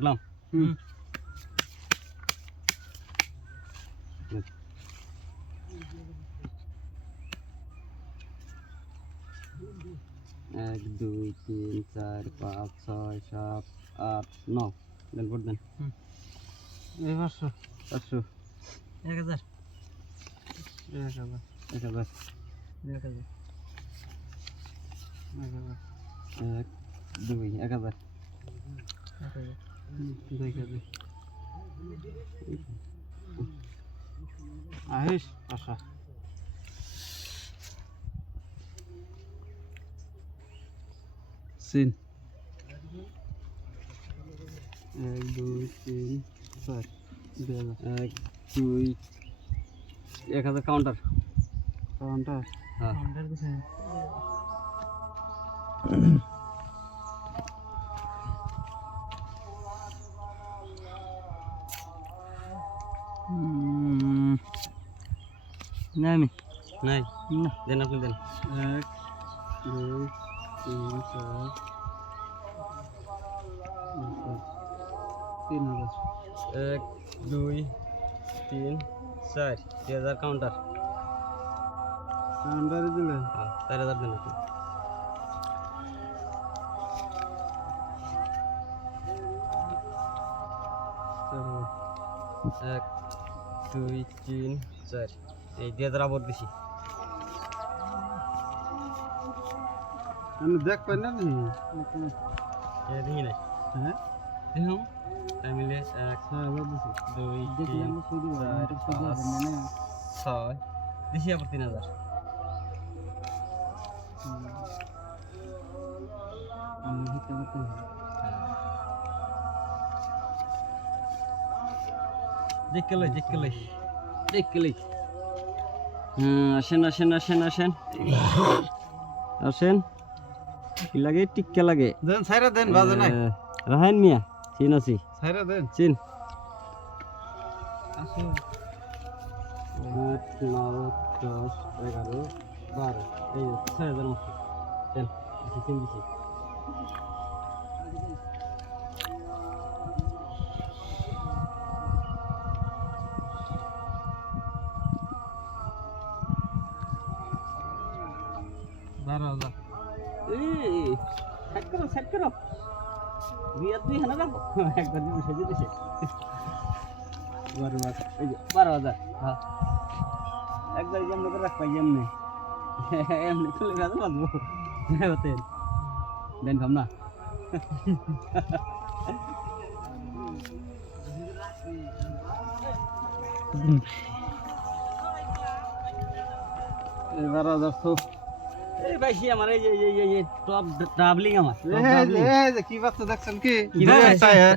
কাটলাম এক দুই তিন চার পাঁচ ছয় সাত আট নয় দেন ভোট দেন এই 500 পাঁচশো 1000 এক হাজার 1000 এক দুই 1000 আহিস আশা সিন এক দুই তিন চার 1 2 1000 কাউন্টার হ্যাঁ কাউন্টার দিছেন নামি নাই না দেন আপনি দেন 1 2 3 4 1 2 3 4 3000 কাউন্টার কাউন্টার দিলেন হ্যাঁ 4000 দেন আপনি এক দুই তিন চার এই 2000 আবার দিছি আমি দেখ পাই না নি এটা দেখি নাই হ্যাঁ দেখুন তাই মিলে 1 আবার দিছি 2 দেখলাম শুধু 4 5 6 দিছি আবার 3000 আমি হিতে করতে দেখ লই হ্যাঁ আসেন কি লাগে টিক্কা লাগে দেন ছাইরা দেন বাজে নাই রাহান মিয়া চিন আছি ছাইরা দেন চিন আসো 8 9 10 11 12 এই 6000 মতো দেন চিন দিছি এই সেট করো দুই হানা রাখো একবার দিবি সেজে দিছে 12000 এই যে 12000 হ্যাঁ একবার যেমন করে রাখ পাই এমনি এমনি চলে গেছে বাজবো হতেন দেন ভাবনা এবার যাচ্ছো এই ভাইছি আমার এই যে টপ ট্রাভেলিং আমার এই যে কি বাচ্চা দেখছেন কি কি ভাই? টায়ার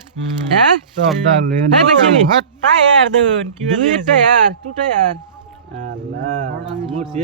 হ্যাঁ টপ ডালেন এই ভাইছি হাট টায়ার দেন কি টায়ার টু টায়ার আল্লাহ মুরসি